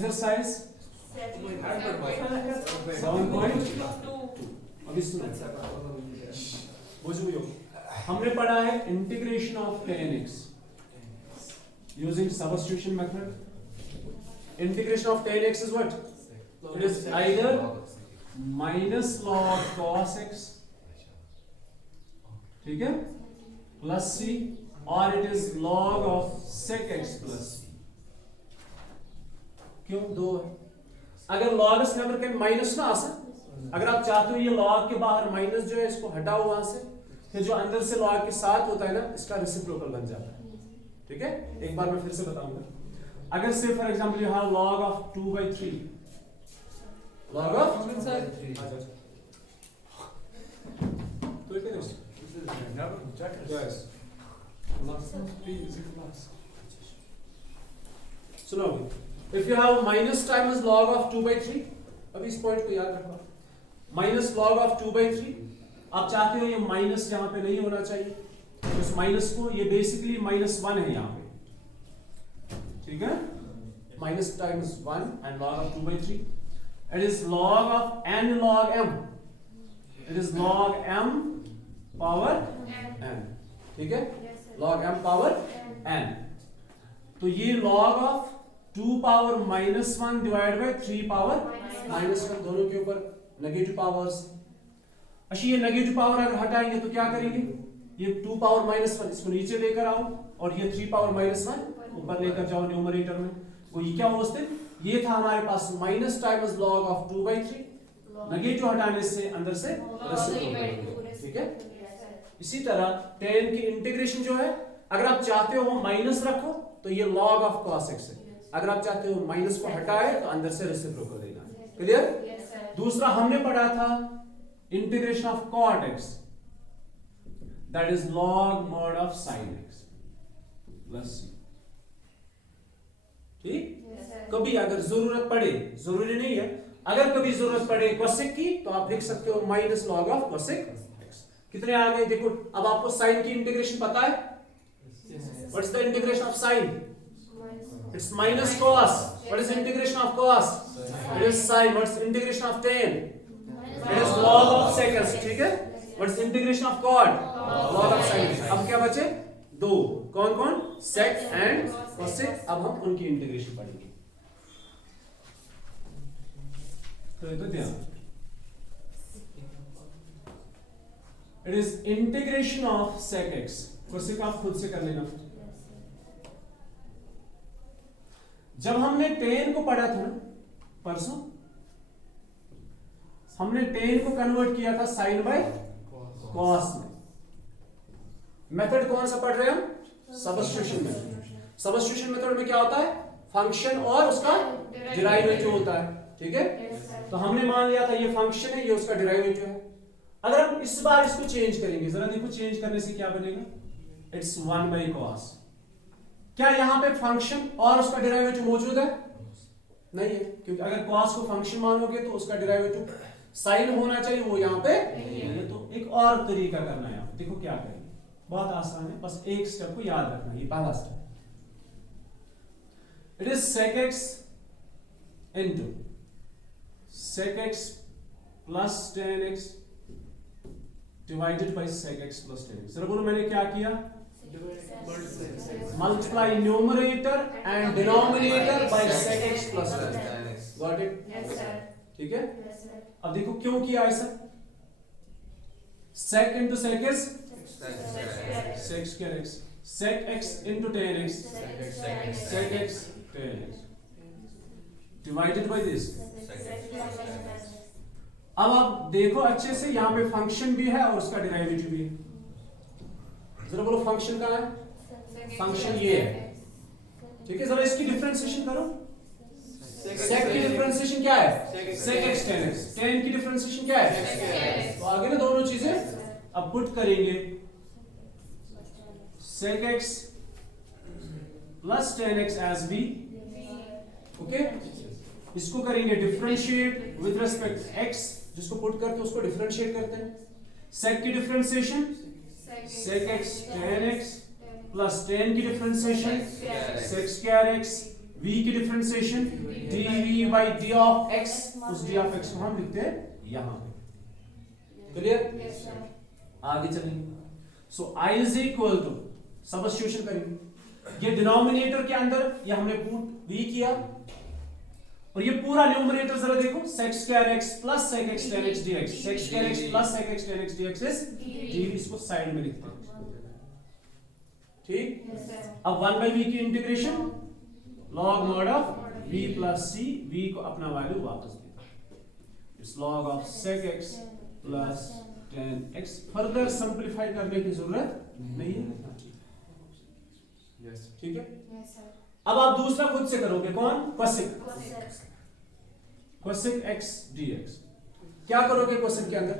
Exercise 7.2। अभी सुनो, बुझो, हमने पढ़ा है integration of tan x using substitution method. Integration of tan x is what? It is either minus log cos x, ठीक है, plus c, or it is log of sec x plus c. क्यों दो है? अगर log इस number के minus ना आ सके, अगर आप चाहते हो ये log के बाहर माइनस जो है इसको हटाओ वहां से, फिर जो अंदर से log के साथ होता है ना, इसका रेसिप्रोकल बन जाता है, ठीक है। एक बार मैं फिर से बताऊंगा। अगर से for example you have log of 2/3, log of 2/3, तो इट इज yes सुनो, if you have minus times log of 2/3, अभी इस पॉइंट को याद रखो, माइनस log of 2/3, आप चाहते हो ये माइनस यहाँ पे नहीं होना चाहिए, तो इस माइनस को, ये बेसिकली -1 है यहाँ पे, ठीक है, minus times 1 and log of 2/3, it is log of n log m, it is log m power n, ठीक है, log m power n, तो ये log of 2 power -1 divided by 3 power -1, दोनों के ऊपर नेगेटिव पावर्स। अच्छा, ये नेगेटिव पावर अगर हटाएंगे तो क्या करेंगे, ये 2 power -1 इसको नीचे लेकर आओ और ये 3 power -1 ऊपर लेकर जाओ न्यूमरेटर में, वो ये क्या हो सकते, ये था हमारे पास minus times log of 2/3, negative हटाने से अंदर से रेसिप्रोकल, ठीक है। इसी तरह tan की इंटीग्रेशन जो है, अगर आप चाहते हो माइनस रखो तो ये log of cos x है, अगर आप चाहते हो माइनस को हटाए तो अंदर से रेसिप्रोकल देना, क्लियर। दूसरा हमने पढ़ा था integration of cot x, that is log mod of sin x plus c, ठीक। कभी अगर जरूरत पड़े, जरूरी नहीं है, अगर कभी जरूरत पड़े cosec की, तो आप लिख सकते हो minus log of cosec x। कितने आ गए देखो, अब आपको साइन की इंटीग्रेशन पता है, what's the integration of sign, it's minus cos, what is integration of cos, it is sin, what's integration of tan, it is log of sec x, ठीक है, what's integration of cot, log of sin। अब क्या बचे, दो, कौन कौन, sec and cosec, अब हम उनकी इंटीग्रेशन पढ़ेंगे, तो ध्यान, it is integration of sec x, cosec आप खुद से कर लेना। जब हमने tan को पढ़ा था ना परसों, हमने tan को कन्वर्ट किया था sin बाय cos में। मेथड कौन सा पढ़ रहे हैं हम, सबस्टिट्यूशन मेथड। सबस्टिट्यूशन मेथड में क्या होता है, फंक्शन और उसका डेरिवेटिव होता है, ठीक है। तो हमने मान लिया था ये फंक्शन है, ये उसका डेरिवेटिव है। अगर हम इस बार इसको चेंज करेंगे, जरा देखो चेंज करने से क्या बनेगा, इट्स 1/cos। क्या यहाँ पे फंक्शन और उसका डेरिवेटिव मौजूद है, नहीं है, क्योंकि अगर cos को फंक्शन मानोगे तो उसका डेरिवेटिव sin होना चाहिए, वो यहाँ पे नहीं है। तो एक और तरीका करना है, यहाँ देखो क्या करेंगे, बहुत आसान है, बस एक स्टेप को याद रखना, ये पहला step, it is sec x into sec x plus tan x divided by sec x plus tan x। जरा बोलो मैंने क्या किया, multiply numerator and denominator by sec x plus tan x, got it, ठीक है। अब देखो क्यों किया ऐसा, sec into sec is sec square x, sec x into tan x, sec x tan x divided by this। अब आप देखो अच्छे से, यहाँ पे फंक्शन भी है और उसका डेरिवेटिव भी है। जरा बोलो फंक्शन कहाँ है, फंक्शन ये है, ठीक है। जरा इसकी डिफरेंशिएशन करो, sec की डिफरेंशिएशन क्या है, sec x tan x, tan की डिफरेंशिएशन क्या है, तो आगे ना दोनों चीजें अब पुट करेंगे, sec x plus tan x as b, okay. इसको करेंगे डिफरेंशिएट विद रिस्पेक्ट x, जिसको पुट करके उसको डिफरेंशिएट करते हैं। sec की differentiation sec x tan x plus tan की differentiation sec square x v की differentiation dv by d of x, उस d of x को हम लिखते हैं यहां पे। क्लियर? आगे चलेंगे। So i is equal to substitution करेंगे, ये डिनोमिनेटर के अंदर ये हमने पुट v किया, और ये पूरा न्यूमरेटर जरा देखो, sec square x plus sec x tan x dx, sec square x plus sec x tan x dx is dv, इसको साइड में लिखते हैं। ठीक? अब 1 by v की integration log mod of v plus c, v को अपना value वापस देता, it's log of sec x plus tan x। Further simplify करने की जरूरत नहीं है। ठीक है? अब आप दूसरा खुद से करोगे, कौन? cosec, cosec x dx। क्या करोगे cosec के अंदर?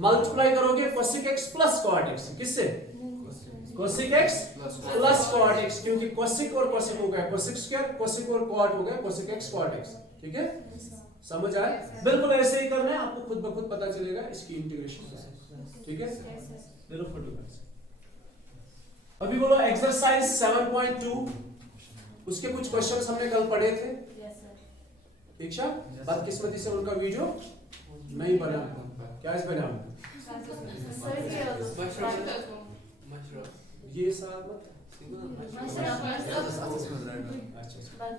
मल्टीप्लाई करोगे cosec x plus cot x, किससे? cosec x plus cot x, क्योंकि cosec और cosec हो गया cosec स्क्वायर, cosec और cot हो गया cosec x cot x। ठीक है? समझ आए? बिल्कुल ऐसे ही करना है, आपको खुद ब खुद पता चलेगा इसकी इंटीग्रेशन। ठीक है? चलो फटाफट से अभी बोलो एक्सरसाइज 7.2, उसके कुछ क्वेश्चंस हमने कल पढ़े थे। दीक्षा, बदकिस्मती से उनका वीडियो नहीं बना। क्या इस बना? ये साहब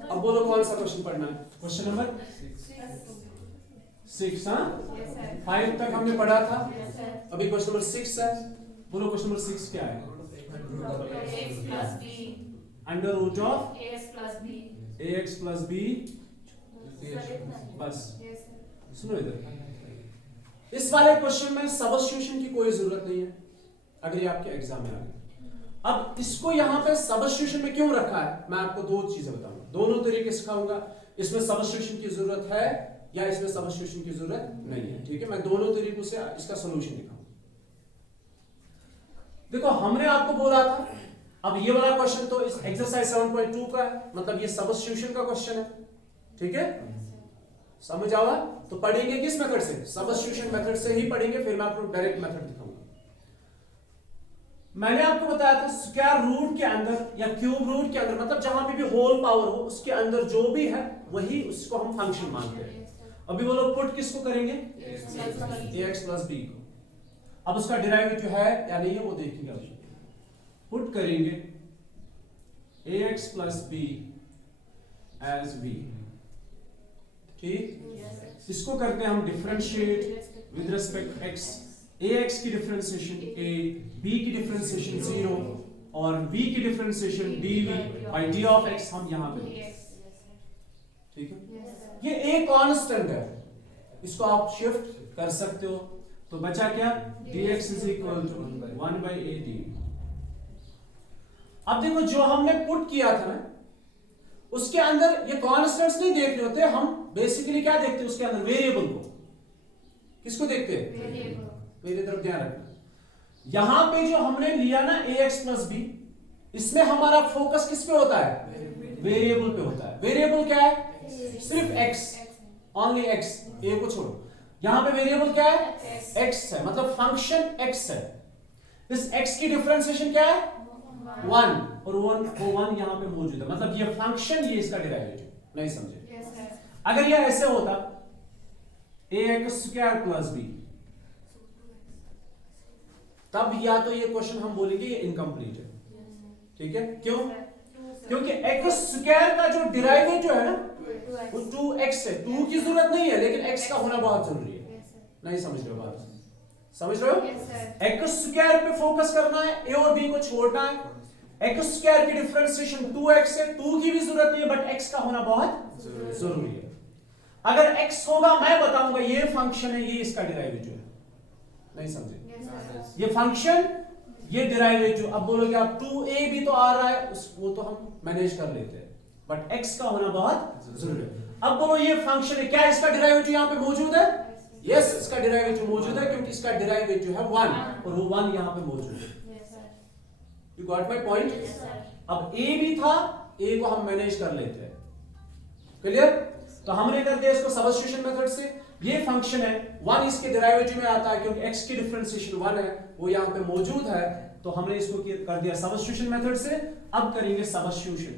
अब बोलो कौन सा क्वेश्चन पढ़ना है? Question number 6। हाँ, 5 तक हमने पढ़ा था, अभी क्वेश्चन नंबर 6 है। बोलो क्वेश्चन नंबर 6 क्या है? Under root of ax plus b, बस सुनो इधर, इस वाले क्वेश्चन में सबस्टिट्यूशन की कोई जरूरत नहीं है अगर ये आपके एग्जाम में आ गए। अब इसको यहाँ पे सबस्टिट्यूशन में क्यों रखा है, मैं आपको दो चीजें बताऊंगा, दोनों तरीके सिखाऊंगा। इसमें सबस्टिट्यूशन की जरूरत है या इसमें सबस्टिट्यूशन की जरूरत नहीं है। ठीक है? मैं दोनों तरीकों से इसका सोल्यूशन दिखाऊंगा। देखो, हमने आपको बोला था, अब ये वाला क्वेश्चन तो इस एक्सरसाइज 7.2 का है, मतलब ये सबस्टिट्यूशन का क्वेश्चन है। ठीक है? समझ आवा? तो पढ़ेंगे किस मेथड से? सबस्टिट्यूशन मेथड से ही पढ़ेंगे, फिर मैं आपको डायरेक्ट मेथड दिखाऊंगा। मैंने आपको बताया था स्क्वायर रूट के अंदर या क्यूब रूट के अंदर, मतलब जहां पे भी होल पावर हो उसके अंदर जो भी है वही उसको हम फंक्शन मानते हैं। अभी बोलो पुट किसको करेंगे? ax plus b को। अब उसका डेरिवेटिव है या नहीं है वो देखेंगे। अभी पुट करेंगे ax plus b as v। ठीक? इसको करते हैं हम differentiate with respect x। ax की डिफरेंशिएशन a, b की डिफरेंशिएशन 0 और v की differentiation dv by d of x हम यहां पे। ठीक है? ये a कांस्टेंट है, इसको आप शिफ्ट कर सकते हो, तो बचा क्या? dx is equal to 1 by a dv। अब देखो, जो हमने पुट किया था ना, उसके अंदर ये कांस्टेंट्स नहीं देखने होते, हम बेसिकली क्या देखते हैं उसके अंदर? वेरिएबल को। किसको देखते हैं? मेरी तरफ ध्यान रखना। यहां पे जो हमने लिया ना ax plus b, इसमें हमारा फोकस किस पे होता है? वेरिएबल पे होता है। वेरिएबल क्या है? सिर्फ x, ओनली x, a को छोड़ो। यहां पे वेरिएबल क्या है? x है, मतलब फंक्शन x है। इस x की डिफरेंशिएशन क्या है? 1, और 1 यहां पे मौजूद है, मतलब ये फंक्शन, ये इसका डेरिवेटिव। नहीं समझे? अगर ये ऐसे होता ax स्क्वायर प्लस b, तब या तो ये क्वेश्चन हम बोलेंगे ये इनकम्प्लीट है। ठीक है? क्यों? क्योंकि x स्क्वायर का जो डेरिवेटिव है ना वो 2x है। 2 की जरूरत नहीं है, लेकिन x का होना बहुत जरूरी है। नहीं समझ रहे हो बात? समझ रहे हो? x स्क्वायर पे फोकस करना है, a और b को छोड़ना है। x स्क्वायर की डिफरेंशिएशन 2x है, 2 की भी जरूरत नहीं है, बट x का होना बहुत जरूरी है। अगर x होगा, मैं बताऊंगा ये फंक्शन है, ये इसका डेरिवेटिव है। नहीं समझे? ये फंक्शन, ये डेरिवेटिव। अब बोलोगे आप 2a भी तो आ रहा है, वो तो हम मैनेज कर लेते हैं, बट x का होना बहुत जरूरी है। अब बोलो ये फंक्शन है, क्या इसका डेरिवेटिव यहां पे मौजूद है? यस, इसका डेरिवेटिव मौजूद है, क्योंकि इसका डेरिवेटिव है 1 और वो 1 यहां पे मौजूद है। You got my point? अब a भी था, a को हम मैनेज कर लेते हैं। क्लियर? तो हमने कर दिया इसको सबस्टिट्यूशन मेथड से। ये फंक्शन है, 1 इसके डेरिवेटिव में आता है, क्योंकि x की डिफरेंशिएशन 1 है, वो यहां पे मौजूद है, तो हमने इसको कर दिया सबस्टिट्यूशन मेथड से। अब करेंगे substitution.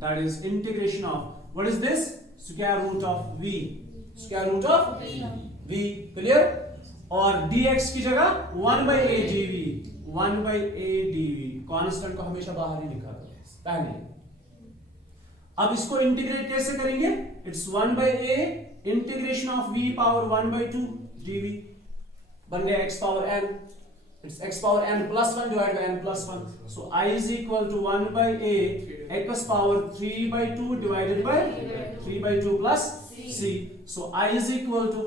that is integration of, what is this? Square root of v, square root of v, clear? और dx की जगह 1 by a dv, 1 by a dv, constant को हमेशा बाहर ही लिखा करो पहले। अब इसको इंटीग्रेट कैसे करेंगे? It's 1 by a integration of v power 1 by 2 dv, बन गया x power n, it's x power n plus 1 divided by n plus 1, so I is equal to 1 by a x power 3 by 2 divided by 3 by 2 plus c, so I is equal to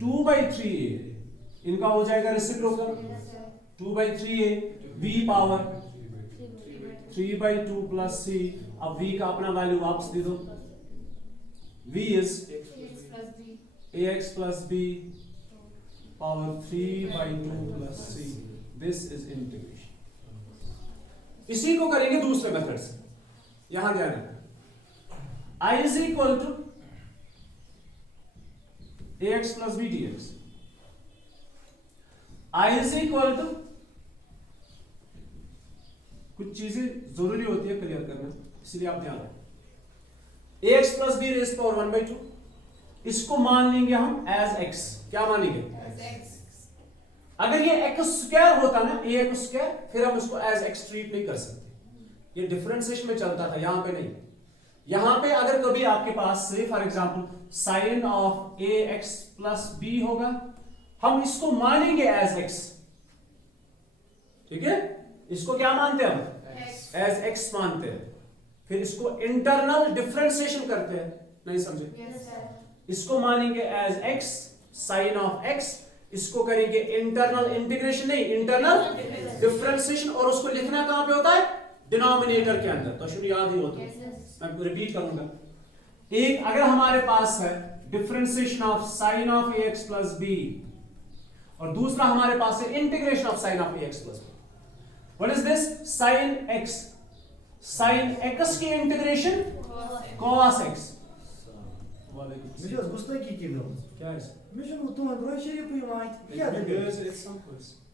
2 by 3a, इनका हो जाएगा reciprocal 2 by 3a v power 3 by 2 plus c। अब v का अपना value वापस दे दो, v is ax plus b power 3 by 2 plus c, this is integration। इसी को करेंगे दूसरे मेथड से, यहां ध्यान रखना, I is equal to ax plus b dx, I is equal to, कुछ चीजें जरूरी होती है क्लियर करना, इसलिए आप ध्यान रखें, ax plus b raise power 1 by 2, इसको मान लेंगे हम एज x, क्या मानेंगे? अगर ये x स्क्वायर होता ना, ax स्क्वायर, फिर हम इसको एज x ट्रीट नहीं कर सकते, ये डिफरेंशिएशन में चलता था, यहां पे नहीं। यहां पे अगर कभी आपके पास से for example sine of ax plus b होगा, हम इसको मानेंगे एज x, ठीक है? इसको क्या मानते हैं हम? एज x मानते हैं, फिर इसको इंटरनल डिफरेंशिएशन करते हैं, नहीं समझे? इसको मानेंगे as x sine of x, इसको करेंगे इंटरनल इंटीग्रेशन, नहीं इंटरनल डिफरेंशिएशन, और उसको लिखना कहां पे होता है? डिनोमिनेटर के अंदर, तो शुरू याद ही होता है, मैं रिपीट करूंगा। एक अगर हमारे पास है differentiation of sine of ax plus b, और दूसरा हमारे पास है integration of sine of ax plus b, what is this? Sine x, sine x की integration cos x। Biliyoruz, gusta ki kilo. क्या है? Mislim, u tome broje je pojmati. Ja, da je.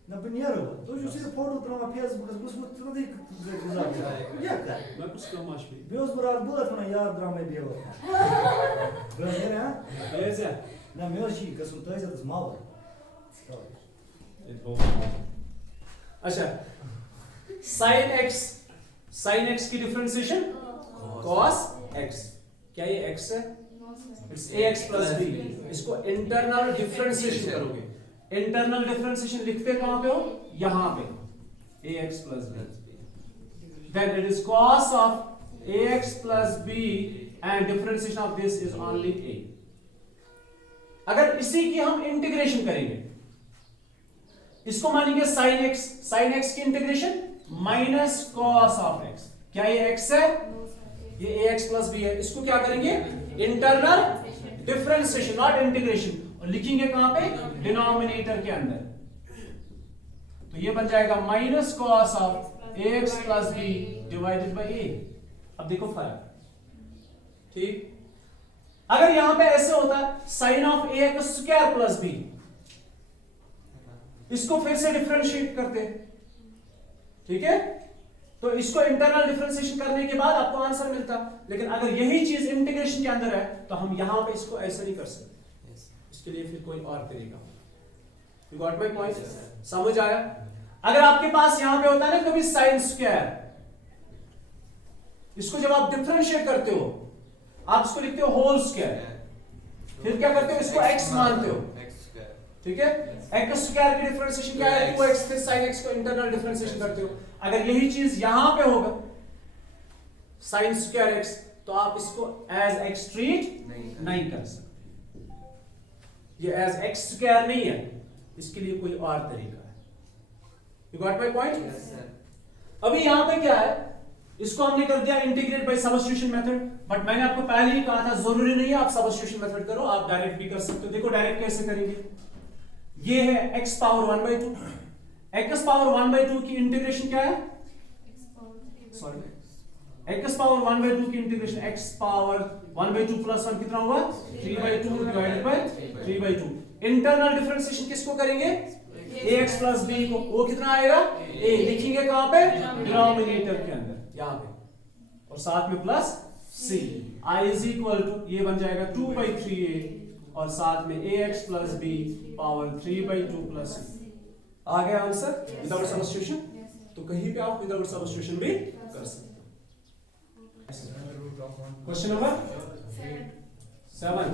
Na banheiro. Tu já se pôr outra uma peça, porque as buscas tudo aí que já. Ja, cara. मैं कुछ कम आश भी Meus morar bullet van een jaar drama bio. Brasileiro, hè? ऐसे Na meus chi, que são dois das mal. अच्छा, sin x की differentiation cos x, क्या ये x है? इट्स ax प्लस b, इसको इंटरनल डिफरेंशिएशन करोगे, इंटरनल डिफरेंशिएशन लिखते कहां पे हो? यहां पे ax plus b, then it is cos of ax plus b and differentiation of this is only a। अगर इसी की हम इंटीग्रेशन करेंगे, इसको मानेंगे sin x की integration minus cos of x, क्या ये x है? ये ax प्लस b है, इसको क्या करेंगे? इंटरनल डिफरेंशिएशन, नॉट इंटीग्रेशन, और लिखेंगे कहां पे? डिनोमिनेटर के अंदर, तो ये बन जाएगा minus cos of ax plus b divided by a। अब देखो फर्क, ठीक? अगर यहां पे ऐसे होता sine of ax square plus b, इसको फिर से डिफरेंशिएट करते, ठीक है? तो इसको इंटरनल डिफरेंशिएशन करने के बाद आपको आंसर मिलता, लेकिन अगर यही चीज इंटीग्रेशन के अंदर है तो हम यहां पे इसको ऐसे नहीं कर सकते, इसके लिए फिर कोई और तरीका। You got my point? समझ आया? अगर आपके पास यहां पे होता है ना कभी साइन स्क्वायर, इसको जब आप डिफरेंशिएट करते हो, आप इसको लिखते हो होल स्क्वायर, फिर क्या करते हो? इसको x मानते हो, ठीक है? x स्क्वायर की डिफरेंशिएशन क्या है? 2x, फिर sin x को इंटरनल डिफरेंशिएशन करते हो। अगर यही चीज यहां पे होगा sin स्क्वायर x, तो आप इसको एज x ट्रीट नहीं कर सकते, ये एज x स्क्वायर नहीं है, इसके लिए कोई और तरीका है। You got my point? अभी यहां पे क्या है? इसको हमने कर दिया integrate by substitution method, but मैंने आपको पहले ही कहा था जरूरी नहीं है आप सब्स्टिट्यूशन मेथड करो, आप डायरेक्ट भी कर सकते हो। देखो डायरेक्ट कैसे करेंगे? ये है x पावर 1/2, x पावर 1/2 की इंटीग्रेशन क्या है? सॉरी, x पावर 1/2 की इंटीग्रेशन x पावर 1/2 प्लस 1 कितना हुआ? 3/2 डिवाइडेड बाय 3/2। इंटरनल डिफरेंशिएशन किसको करेंगे? ax प्लस b को, वो कितना आएगा? ए लिखेंगे कहां पे? डिनोमिनेटर के अंदर, यहां पे, और साथ में plus c। i is equal to, ये बन जाएगा 2/3a और साथ में ax plus b power 3/2 plus c। आ गया आंसर विदाउट सब्स्टिट्यूशन? तो कहीं पे आप विदाउट सब्स्टिट्यूशन भी कर सकते हो। Question number 7,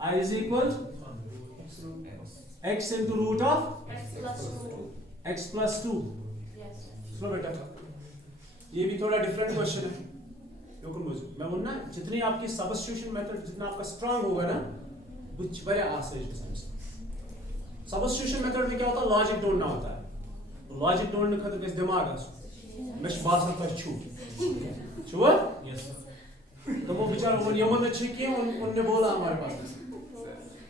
i is equal x into root of x plus 2। सुनो बेटा, ये भी थोड़ा डिफरेंट क्वेश्चन है। मैं बोलना, जितनी आपकी सब्स्टिट्यूशन मेथड जितना आपका स्ट्रांग होगा ना, कुछ बड़े आसान सब्स्टिट्यूशन मेथड में क्या होता है? लॉजिक ढूंढना होता है। लॉजिक ढूंढने का तो दिमाग मैं बात पर छू यस, तो वो बेचारा वो यमन अच्छे किए, उनने बोला हमारे पास।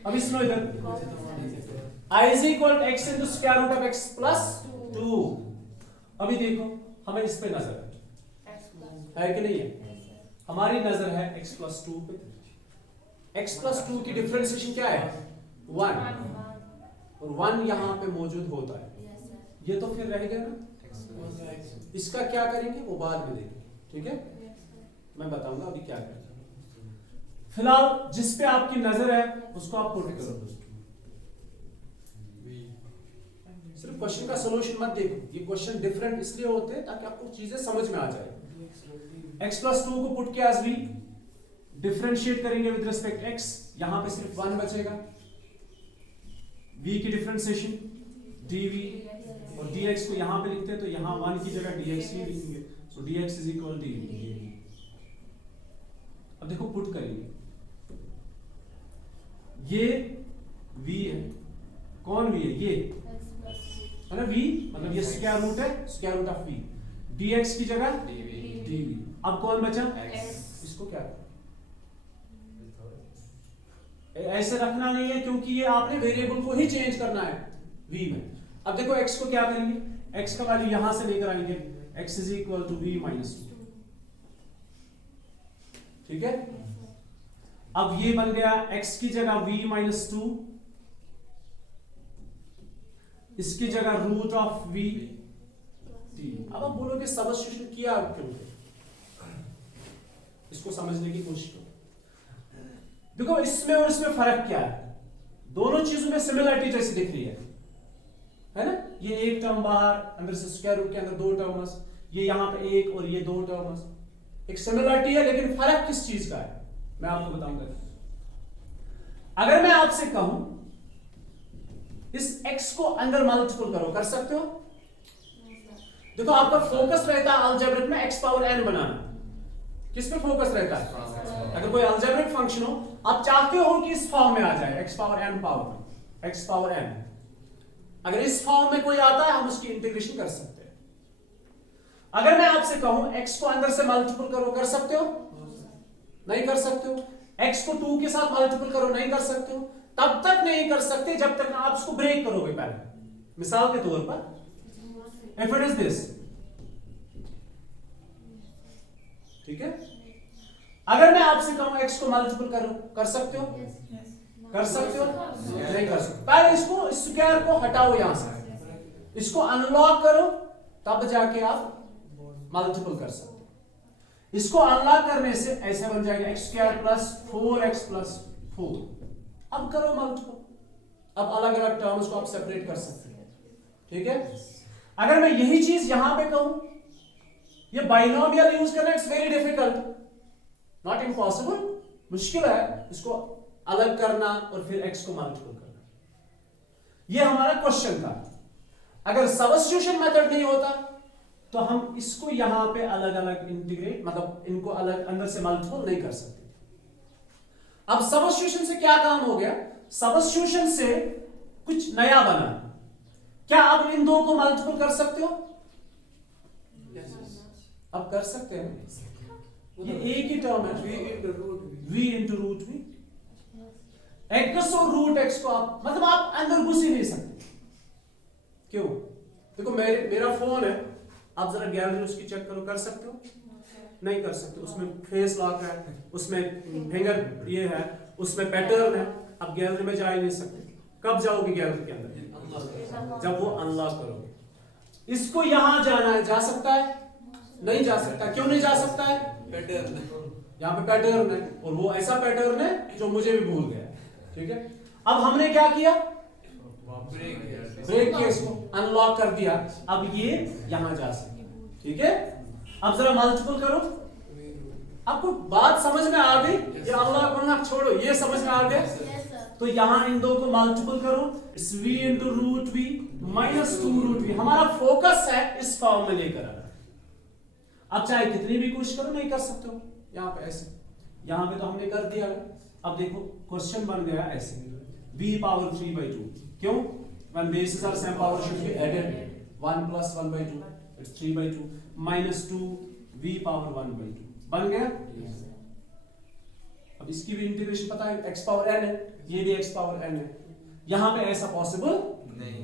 अभी सुनो इधर, i is equal to x into square root of x plus 2। अभी देखो, हमें इस पे नजर है कि नहीं है? हमारी नजर है x plus 2 पे। x plus 2 की डिफरेंशिएशन क्या है? 1, और 1 यहाँ पे मौजूद होता है, ये तो फिर रहेगा ना। इसका क्या करेंगे वो बाद में देखेंगे, ठीक है? मैं बताऊंगा अभी क्या करेंगे। फिलहाल जिस पे आपकी नजर है उसको आप पुट करो। सिर्फ क्वेश्चन का सॉल्यूशन मत देखो, ये क्वेश्चन डिफरेंट इसलिए होते हैं ताकि आपको चीजें समझ में आ जाए। x plus 2 को पुट किया एज v, डिफरेंशिएट करेंगे विद रिस्पेक्ट x, यहां पे सिर्फ 1 बचेगा। v की डिफरेंशिएशन dv, और dx को यहां पे लिखते हैं तो यहां 1 की जगह dx ही लिखेंगे, सो dx इज इक्वल dv। अब देखो पुट करेंगे, ये v है, कौन v है? ये है ना v, मतलब ये स्क्वायर रूट है, square root of v, dx की जगह dv। अब कौन बचा? इसको क्या ऐसे रखना नहीं है, क्योंकि ये आपने वेरिएबल को ही चेंज करना है v में। अब देखो x को क्या करेंगे? x का वैल्यू यहां से लेकर आएंगे, x is equal to v minus 2, ठीक है? अब ये बन गया x की जगह v माइनस 2, इसकी जगह रूट ऑफ v t। अब आप बोलोगे सब्स्टिट्यूशन किया क्यों? इसको समझने की कोशिश करो। देखो इसमें और इसमें फर्क क्या है? दोनों चीजों में सिमिलरिटी जैसी दिख रही है ना? ये एक टर्म बाहर, अंदर से स्क्वायर रूट के अंदर 2 टर्म्स, ये यहां पे एक और ये 2 टर्म्स, एक सिमिलरिटी है, लेकिन फर्क किस चीज का है मैं आपको बताऊंगा। अगर मैं आपसे कहूं इस x को अंदर मल्टीपल करो, कर सकते हो? देखो आपका फोकस रहता है अलजेब्रिक में x पावर n बनाना। किस पे फोकस रहता है? अगर कोई अलजेब्रिक फंक्शन हो, आप चाहते हो कि इस फॉर्म में आ जाए, x power n power x power n। अगर इस फॉर्म में कोई आता है हम उसकी इंटीग्रेशन कर सकते हैं। अगर मैं आपसे कहूं x को अंदर से मल्टीपल करो, कर सकते हो? नहीं कर सकते हो। x को 2 के साथ मल्टीपल करो, नहीं कर सकते हो। तब तक नहीं कर सकते जब तक आप उसको ब्रेक करोगे पहले। मिसाल के तौर पर इफ इट इज दिस, ठीक है? अगर मैं आपसे कहूं x को मल्टीपल करो, कर सकते हो? कर सकते हो? नहीं कर सकते। पहले इसको स्क्वायर को हटाओ यहां से, इसको अनलॉक करो, तब जाके आप मल्टीपल कर सकते हो। इसको अनलॉक करने से ऐसा बन जाएगा x square plus 4x plus 4। अब करो मल्टीपल, अब अलग अलग टर्म्स को आप सेपरेट कर सकते हैं, ठीक है? अगर मैं यही चीज यहां पे कहूं, ये बाइनोमियल यूज करना it's very difficult, not impossible, मुश्किल है इसको अलग करना और फिर x को मल्टीपल करना। ये हमारा क्वेश्चन था। अगर सब्स्टिट्यूशन मेथड नहीं होता तो हम इसको यहां पे अलग अलग इंटीग्रेट, मतलब इनको अलग अंदर से मल्टीपल नहीं कर सकते। अब सब्स्टिट्यूशन से क्या काम हो गया? सब्स्टिट्यूशन से कुछ नया बना। क्या आप इन दो को मल्टीपल कर सकते हो? अब कर सकते हैं। ये एक ही टर्म है, v into root v। X और रूट एक्स को आप, मतलब आप अंदर घुस ही नहीं सकते। क्यों? देखो मेरा फोन है, आप जरा गैलरी उसकी चेक करो, कर सकते हो? नहीं कर सकते। उसमें फेस लॉक है, उसमें फिंगर ये है, उसमें पैटर्न है, आप गैलरी में जा ही नहीं सकते। कब जाओगे गैलरी के अंदर? जब वो अनलॉक करोगे। इसको यहां जाना है, जा सकता है? नहीं जा सकता। क्यों नहीं जा सकता है? यहाँ पे पैटर्न है और वो ऐसा पैटर्न है जो मुझे भी भूल गया। ठीक है, अब हमने क्या किया? ब्रेक किया, इसको अनलॉक कर दिया। अब ये यहां जा सकता है। ठीक है, अब जरा मल्टीपल करो। आपको बात समझ में आ गई? ये अनलॉक करना छोड़ो, ये समझ में आ गया? तो यहां इन दो को मल्टीपल करो, v into root v minus 2 root v. हमारा फोकस है इस फॉर्म में लेकर आना। अब चाहे कितनी भी कोशिश करो नहीं कर सकते हो। यहाँ पे ऐसे, यहाँ पे तो हमने कर दिया। अब देखो क्वेश्चन बन गया ऐसे, v पावर 3/2। क्यों? when bases are same power should be added, 1 plus 1/2 it's 3/2 minus 2 v power 1/2 बन गया। अब इसकी भी इंटीग्रेशन पता है, x पावर n है, ये भी x पावर n है। यहां पे ऐसा पॉसिबल नहीं।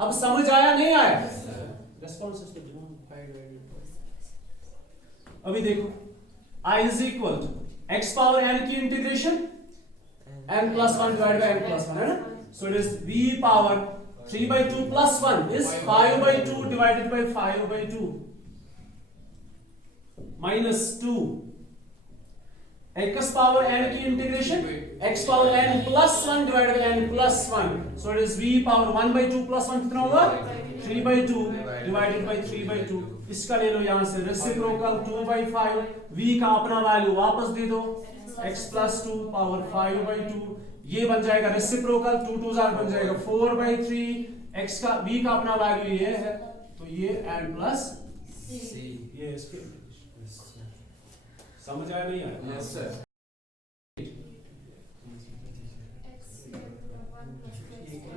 अब समझ आया नहीं आया? रेस्पॉन्स अभी देखो, I is equal to x power n की integration n plus 1 divided by n plus 1 है ना? So it is v power 3/2 plus 1 is 5/2 divided by 5/2 minus 2 x power n की integration x power n plus 1 divided by n plus 1, so it is v power 1/2 plus 1 कितना होगा? 3/2 divided by 3/2। इसका ले लो यहां से reciprocal 2/5, v का अपना value वापस दे दो, x plus 2 पावर 5/2। ये बन जाएगा रेसिप्रोकल, 2 2 बन जाएगा 4/3। x का v का अपना वैल्यू ये है, तो ये n प्लस c। ये इसके समझ आया नहीं आया? Yes sir.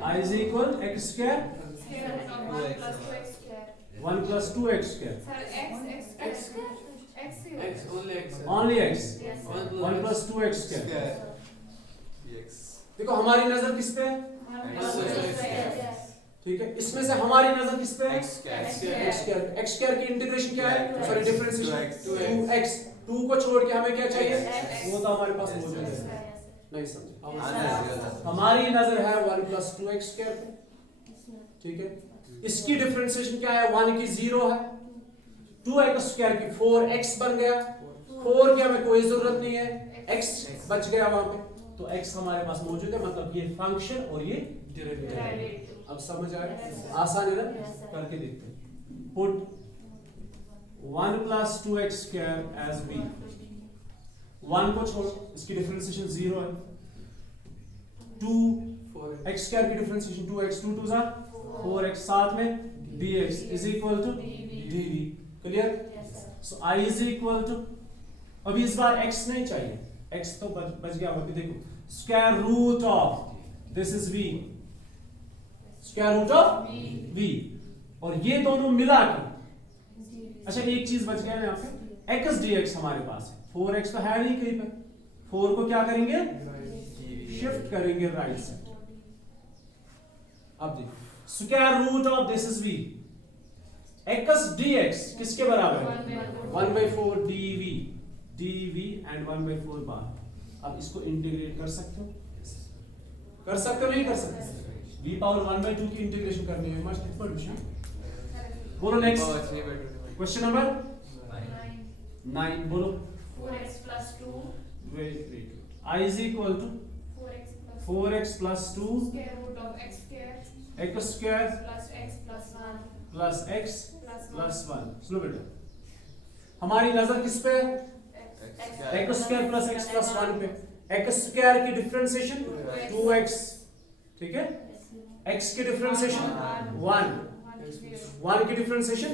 I is equal x square 1 plus 2x square only x 1 plus 2x square। देखो हमारी नजर किस पे है? ठीक है, इसमें से हमारी नजर किस पे है? x स्क्वायर की इंटीग्रेशन क्या है? Sorry differentiation 2x। 2 को छोड़ के हमें क्या चाहिए? वो तो हमारे पास मौजूद है। नहीं समझे? हमारी नजर है 1 plus 2x स्क्वायर पे। ठीक है, इसकी डिफरेंशिएशन क्या है? 1 की 0 है, 2x स्क्वायर की 4x बन गया। 4 की हमें कोई जरूरत नहीं है, x बच गया वहां पे, तो x हमारे पास मौजूद है, मतलब ये फंक्शन और ये डेरिवेटिव। अब समझ आया? आसान है ना? करके देखते हैं। Put 1 plus 2x square as v। 1 को छोड़ो, इसकी डिफरेंशिएशन 0 है। 2 x स्क्वायर की डिफरेंशिएशन 2x 2 2 4x, साथ में dx is equal to dv। Clear? So I is equal to, अभी इस बार x नहीं चाहिए, x तो बच गया। अभी देखो square root of this is v, square root of v, और ये दोनों मिला के, अच्छा एक चीज बच गया यहाँ पे, x dx हमारे पास है। 4x तो है नहीं कहीं पे, 4 को क्या करेंगे? शिफ्ट करेंगे राइट साइड। अब देखो square root of this is v, x dx किसके बराबर है? 1/4 dv, dv एंड 1/4 बार। अब इसको इंटीग्रेट कर सकते हो? कर सकते हो नहीं कर सकते? v पावर 1/2 की इंटीग्रेशन करनी है, मस्ट इम्पोर्टेंट। बोलो नेक्स्ट क्वेश्चन नंबर 9 बोलो। 4x plus 2 wait I is equal to 4x plus 2 square root of x square x square plus x plus 1 plus x plus 1। सुनो बेटा, हमारी नजर किस पे है? x square plus x plus 1 पे। x स्क्वायर की डिफरेंशिएशन 2x, ठीक है, x की डिफरेंशिएशन 1, 1 की डिफरेंशिएशन,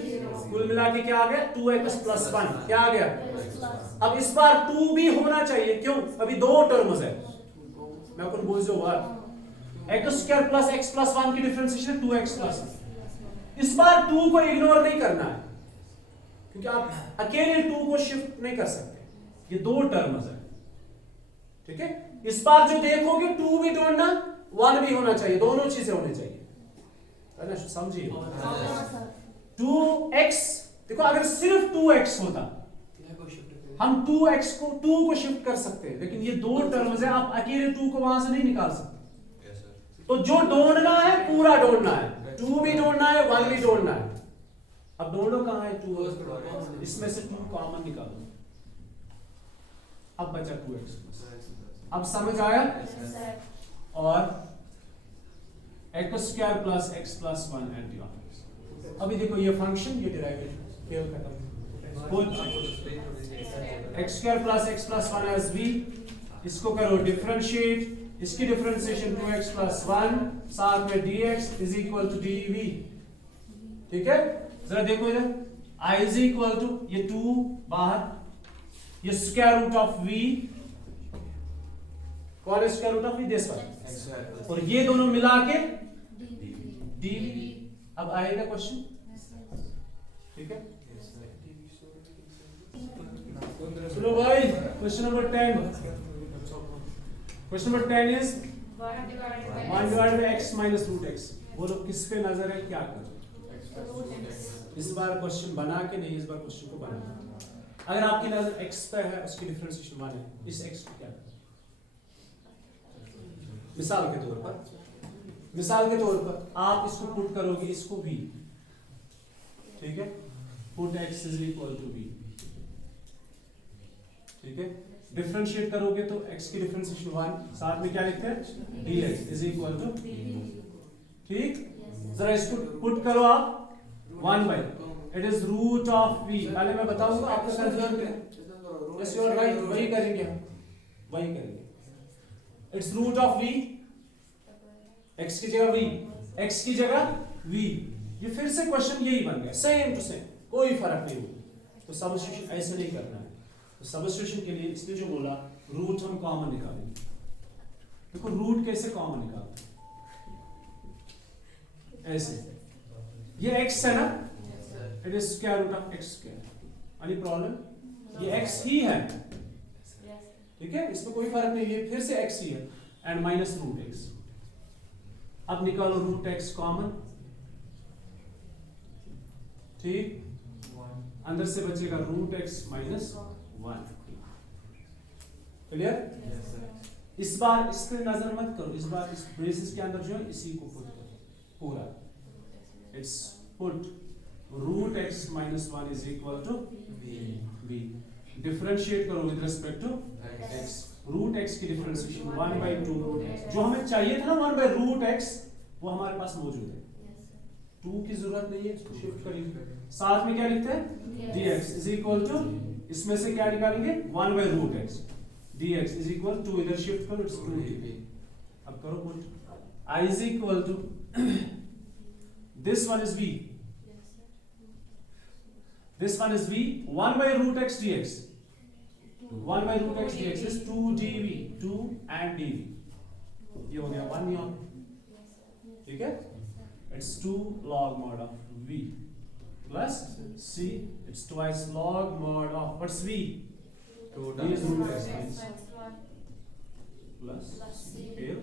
कुल मिला के क्या आ गया? 2x plus 1। क्या आ गया? अब इस बार 2 भी होना चाहिए, क्यों? अभी दो टर्म्स है, मैं आपको बोल दो बार, x square plus x plus 1 की डिफरेंशिएशन 2x प्लस। इस बार 2 को इग्नोर नहीं करना है, क्योंकि आप अकेले 2 को शिफ्ट नहीं कर सकते, ये दो टर्म्स है। ठीक है, इस बार जो देखोगे 2 भी ढूंढना, 1 भी होना चाहिए, दोनों चीजें होनी चाहिए, है ना? समझिए 2x, देखो अगर सिर्फ 2x होता हम 2x को 2 को शिफ्ट कर सकते हैं, लेकिन ये दो टर्म्स है, आप अकेले 2 को वहां से नहीं निकाल सकते। तो जो ढूंढना है पूरा ढूंढना है, 2 भी ढूंढना है, 1 भी ढूंढना है। अब दोनों कहाँ है 2, इसमें से 2 कॉमन निकालो, अब बचा 2x। अब समझ आया? और x square plus x plus 1 anti of. अभी देखो ये फंक्शन, ये डेरिवेटिव खेल खत्म। Put x square plus x plus 1 as v, इसको करो डिफरेंशिएट, इसकी डिफरेंशिएशन 2x प्लस 1 साथ में dx is equal to dv। ठीक है, जरा देखो इधर, i इज इक्वल टू ये 2 बाहर, ये स्क्वायर रूट ऑफ v, कौन है square root of v? This one, और ये दोनों मिला के dv। अब आएगा क्वेश्चन, ठीक है? चलो भाई, question number 10। Question number 10 is 1 divided by 1 divided by x minus root x। बोलो किस पे नजर है, क्या करो? इस बार क्वेश्चन बना के नहीं, इस बार क्वेश्चन को बनाना। अगर आपकी नजर x पे है, उसकी डिफरेंशिएशन 1 है, इस x को क्या करें? मिसाल के तौर पर आप इसको पुट करोगे, इसको v, ठीक है? Put x is equal to v, ठीक है? डिफरेंशिएट करोगे तो x की डिफरेंशिएशन 1, साथ में क्या लिखते हैं? dx इज इक्वल टू, ठीक? जरा इसको पुट करो आप, 1 by it is root of v। पहले मैं बताऊंगा, आपको कंफ्यूजन है, यस यू आर राइट, वही करेंगे हम, वही करेंगे। It's root of v, x की जगह v, x की जगह v। ये फिर से क्वेश्चन यही बन गया, सेम टू सेम, कोई फर्क नहीं हुआ। तो सब्स्टिट्यूशन ऐसे नहीं करना है। तो सब्स्टिट्यूशन के लिए इसने जो बोला, रूट हम कॉमन निकालेंगे। देखो रूट कैसे कॉमन निकालते हैं, ऐसे, ये x है ना, it is square root of x square. Any problem? ये x ही है, ठीक है, इसमें कोई फर्क नहीं, ये फिर से x ही है, एंड माइनस रूट x। अब निकालो रूट x कॉमन, ठीक? अंदर से बचेगा रूट x माइनस 1। क्लियर? इस बार इस पे नजर मत करो, इस बार इस ब्रेसेस के अंदर जो है इसी को पुट करो पूरा। It's put root x minus 1 is equal to v। Differentiate करो with respect to x। Root x की डिफरेंशिएशन 1 by 2 रूट x, जो हमें चाहिए था ना 1 by रूट x, वो हमारे पास मौजूद है। 2 की जरूरत नहीं है, इसको शिफ्ट करेंगे। साथ में क्या लिखते हैं? dx इज इक्वल टू, इसमें से क्या निकालेंगे? 1 by रूट x, dx is equal to, इधर शिफ्ट करो, इट्स 2। अब करो put, i is equal to, this one is v, this one is v, 1 by root x dx, 1 by root x dx is 2 dv, 2 and dv, ये हो गया 1 यहाँ, ठीक है? It's 2 log mod of v plus c, it's twice log mod of, what's v? V is root x plus c is